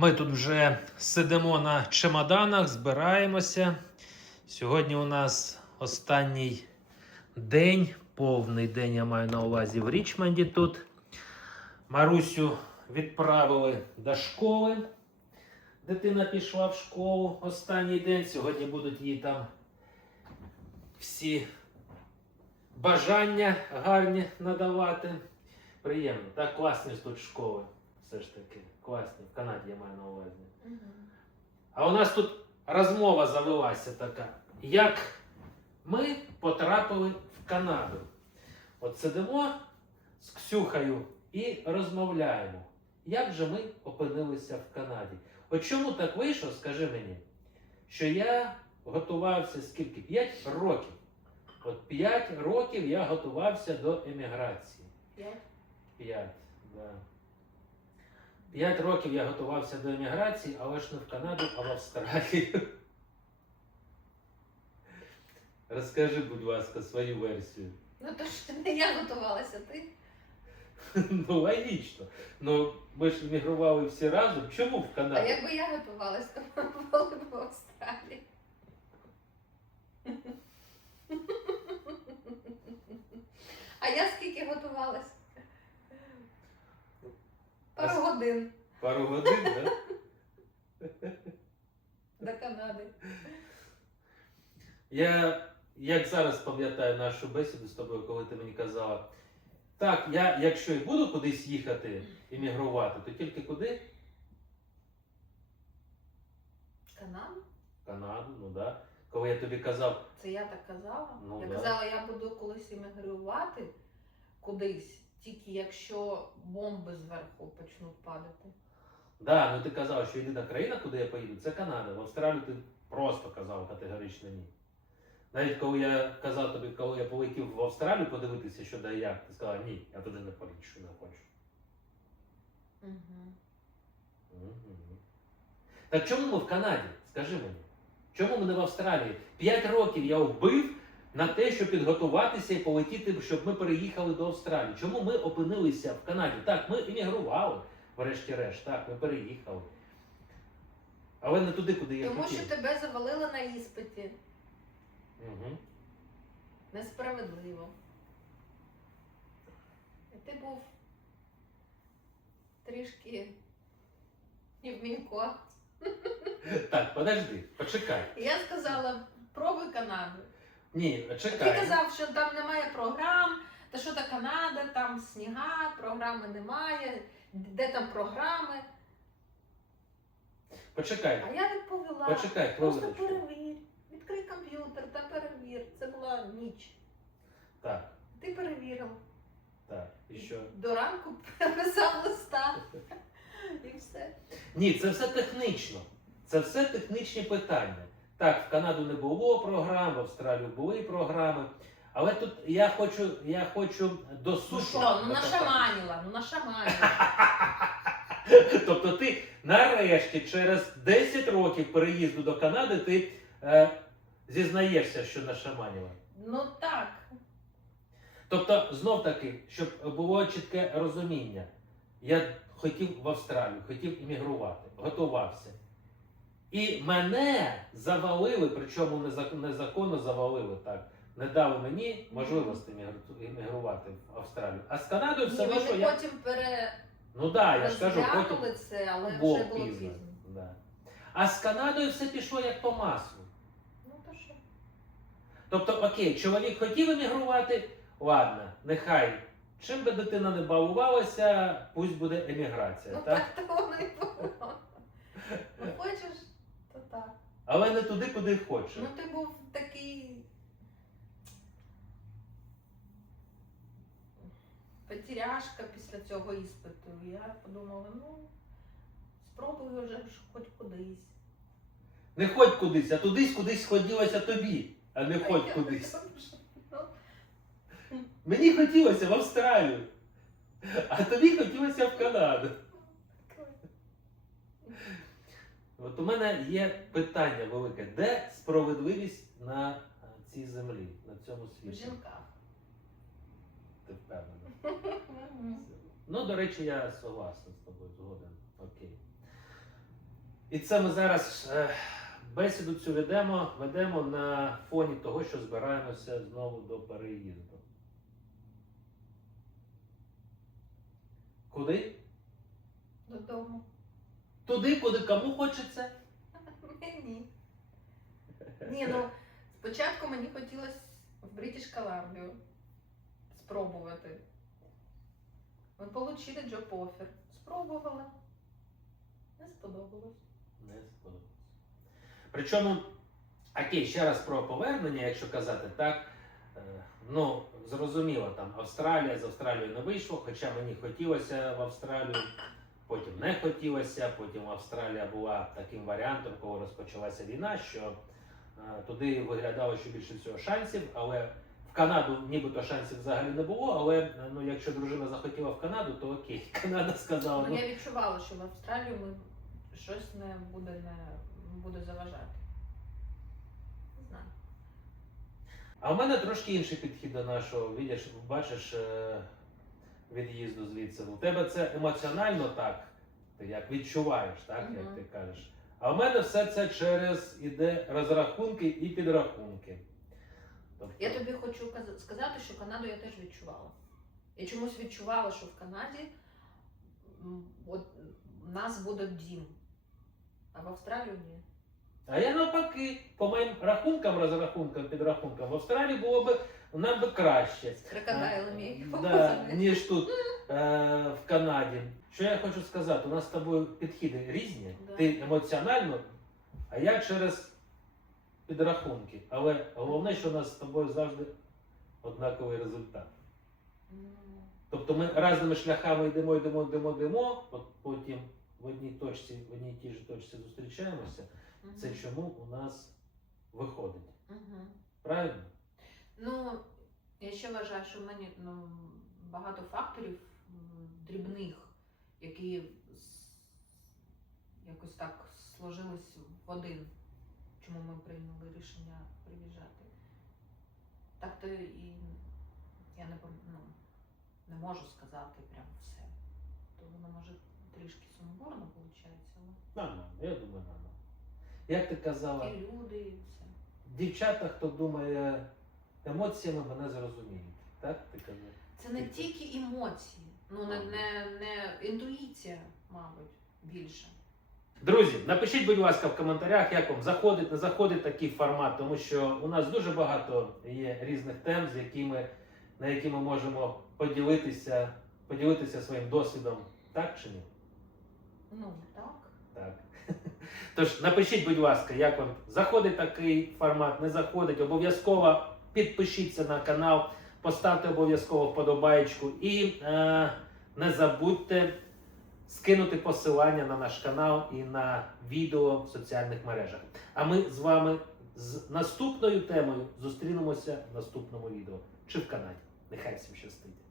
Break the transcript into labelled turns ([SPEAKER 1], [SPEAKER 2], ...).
[SPEAKER 1] Ми тут вже сидимо на чемоданах, збираємося. Сьогодні у нас останній день, повний день я маю на увазі в Річмонді тут. Марусю відправили до школи. Дитина пішла в школу останній день. Сьогодні будуть їй там всі бажання гарні надавати. Приємно. Так, класні тут школи. Все ж таки, класні. В Канаді я маю на увазі. А у нас тут розмова завелася така. Як ми потрапили в Канаду? От сидимо з Ксюхою і розмовляємо. Як же ми опинилися в Канаді? От чому так вийшло, скажи мені, що я готувався скільки? 5 років. От 5 років я готувався до еміграції. П'ять, да. П'ять років я готувався до еміграції, але ж не в Канаду, а в Австралію. Розкажи, будь ласка, свою версію.
[SPEAKER 2] Ну то ж не я готувалася, ти.
[SPEAKER 1] Ну, логічно. Ну, ми ж емігрували всі разом. Чому в
[SPEAKER 2] А якби я готувалася, то ми були б в Австралії. А я скільки готувалась? Пару годин
[SPEAKER 1] Пару годин, так?
[SPEAKER 2] до Канади.
[SPEAKER 1] Я як зараз пам'ятаю нашу бесіду з тобою, коли ти мені казала, так, я якщо і буду кудись їхати, емігрувати, то тільки куди?
[SPEAKER 2] Канаду?
[SPEAKER 1] Канаду, ну да. Коли я тобі казав,
[SPEAKER 2] Це я так казала.
[SPEAKER 1] Ну,
[SPEAKER 2] я
[SPEAKER 1] да.
[SPEAKER 2] казала, я буду колись емігрувати кудись, тільки якщо бомби зверху почнуть падати.
[SPEAKER 1] да, ну ти казав, що єдина країна, куди я поїду, це Канада. В Австралію ти просто казав категорично ні. Навіть коли я казав тобі, коли я полетів в Австралію подивитися, що да як, ти сказала, ні, я туди не полічу, не хочу.
[SPEAKER 2] Угу.
[SPEAKER 1] Мгм. Так чому ми в Канаді? Скажи мені. Чому ми не в Австралії? П'ять років я вбив на те, щоб підготуватися і полетіти, щоб ми переїхали до Австралії. Чому ми опинилися в Канаді? Так, ми емігрували, врешті-решт, так, ми переїхали. Але не туди, куди я
[SPEAKER 2] Тому
[SPEAKER 1] хотів.
[SPEAKER 2] що тебе завалили на іспиті.
[SPEAKER 1] Угу.
[SPEAKER 2] Несправедливо. І ти був трішки невмінько.
[SPEAKER 1] Так, подожди, почекай.
[SPEAKER 2] Я сказала, пробуй Канаду.
[SPEAKER 1] Ні,
[SPEAKER 2] Ти
[SPEAKER 1] чекай.
[SPEAKER 2] казав, що там немає програм, та що та Канада, там сніга, програми немає, де там програми.
[SPEAKER 1] Почекай.
[SPEAKER 2] А я відповіла.
[SPEAKER 1] Почекай,
[SPEAKER 2] Просто
[SPEAKER 1] хвилиночку.
[SPEAKER 2] перевір. Відкрий комп'ютер та перевір. Це була ніч.
[SPEAKER 1] Так,
[SPEAKER 2] Ти перевірив.
[SPEAKER 1] так. І що?
[SPEAKER 2] До ранку переписав листа. І все.
[SPEAKER 1] Ні, це все технічно. Це все технічні питання. Так, в Канаду не було програм, в Австралію були програми. Але тут я хочу, я хочу до
[SPEAKER 2] Ну
[SPEAKER 1] суті.
[SPEAKER 2] що, ну нашаманіла, ну нашаманіла.
[SPEAKER 1] Тобто ти нарешті через 10 років переїзду до Канади ти е, зізнаєшся, що нашаманіла.
[SPEAKER 2] Ну так.
[SPEAKER 1] Тобто, знов таки, щоб було чітке розуміння, я хотів в Австралію, хотів іммігрувати, готувався. І мене завалили, причому незак- незаконно завалили так. Не дали мені можливості іммігру- іммігрувати в Австралію. А з Канадою все
[SPEAKER 2] Ні,
[SPEAKER 1] одно, що я.
[SPEAKER 2] потім пере...
[SPEAKER 1] Ну да, я ж кажу, потім
[SPEAKER 2] це, але вже було
[SPEAKER 1] пізно. Да. А з Канадою все пішло як по маслу.
[SPEAKER 2] Ну то що?
[SPEAKER 1] Тобто, окей, чоловік хотів емігрувати, ладно, нехай. Чим би дитина не балувалася, пусть буде еміграція,
[SPEAKER 2] Ну
[SPEAKER 1] так?
[SPEAKER 2] так то воно і було. Ну хочеш, так.
[SPEAKER 1] Але не туди, куди хоче.
[SPEAKER 2] Ну ти був такий. Потеряшка після цього іспиту. Я подумала, ну, спробую вже хоч кудись.
[SPEAKER 1] Не ходь кудись, а тудись кудись хотілося тобі, а не ходь кудись.
[SPEAKER 2] ну,
[SPEAKER 1] Мені хотілося в Австралію, а тобі хотілося в Канаду. От у мене є питання велике: де справедливість на е, цій землі, на цьому світі?
[SPEAKER 2] жінках.
[SPEAKER 1] Ти впевнена? Ну, до речі, я согласен з тобою, згоден. Окей. І це ми зараз е, бесіду цю ведемо, ведемо на фоні того, що збираємося знову до переїзду. Куди?
[SPEAKER 2] Додому.
[SPEAKER 1] Туди, куди кому хочеться.
[SPEAKER 2] Мені. Ні, ну спочатку мені хотілося в Бритіш Колумбію спробувати. Ми отримали джоб офер. Спробувала. Не сподобалось.
[SPEAKER 1] Не сподобалось. Причому, окей, ще раз про повернення, якщо казати так. е, Ну, зрозуміло, там Австралія з Австралією не вийшло, хоча мені хотілося в Австралію, потім не хотілося, потім Австралія була таким варіантом, коли розпочалася війна, що е, туди виглядало, що більше всього шансів, але в Канаду нібито шансів взагалі не було, але е, ну, якщо дружина захотіла в Канаду, то окей, Канада сказала,
[SPEAKER 2] Ну,
[SPEAKER 1] ну,
[SPEAKER 2] я відчувала, що в Австралію ми щось не буде, не буде заважати. Не знаю.
[SPEAKER 1] А в мене трошки інший підхід до нашого, видиш, бачиш е, від'їзду звідси. У тебе це емоціонально так, ти як відчуваєш, так, як ти кажеш. А в мене все це через іде розрахунки і підрахунки. Тобто,
[SPEAKER 2] Я тобі хочу сказати, що Канаду я теж відчувала. Я чомусь відчувала, що в Канаді от, у нас буде дім, а в Австралію ні.
[SPEAKER 1] А я навпаки, по моїм рахункам, розрахункам, підрахункам, в Австралії було б нам би краще.
[SPEAKER 2] З крокодилами, які
[SPEAKER 1] Да, ніж тут е, в Канаді. Що я хочу сказати, у нас з тобою підходи різні.
[SPEAKER 2] Да.
[SPEAKER 1] Ти емоціонально, а я через підрахунки. Але головне, що у нас з тобою завжди однаковий результат. Тобто ми різними шляхами йдемо, йдемо, йдемо, йдемо, от потім в одній точці, в одній тій же точці зустрічаємося.
[SPEAKER 2] Мгм,
[SPEAKER 1] Це чому у нас виходить.
[SPEAKER 2] мгм.
[SPEAKER 1] Правильно?
[SPEAKER 2] Ну, я ще вважаю, що в мене ну, багато факторів дрібних, які якось так сложились в один, чому ми прийняли рішення приїжджати. Так то і я не, ну, не можу сказати прям все. То воно може трішки сумбурно виходить, але
[SPEAKER 1] Нормально, я думаю, нормально. Як ти казала,
[SPEAKER 2] і люди, і все.
[SPEAKER 1] дівчата, хто думає емоціями, мене зрозуміють. Так? Ти кажеш?
[SPEAKER 2] Це не тільки емоції, ну не, не, не інтуїція, мабуть, більше.
[SPEAKER 1] Друзі, напишіть, будь ласка, в коментарях, як вам заходить, не заходить такий формат, тому що у нас дуже багато є різних тем, з якими, на які ми можемо поділитися, поділитися своїм досвідом. Так чи ні?
[SPEAKER 2] Ну, так.
[SPEAKER 1] Так. Тож напишіть, будь ласка, як вам заходить такий формат, не заходить. Обов'язково підпишіться на канал, поставте обов'язково вподобаєчку і е, не забудьте скинути посилання на наш канал і на відео в соціальних мережах. А ми з вами з наступною темою зустрінемося в наступному відео чи в Канаді. Нехай всім щастить!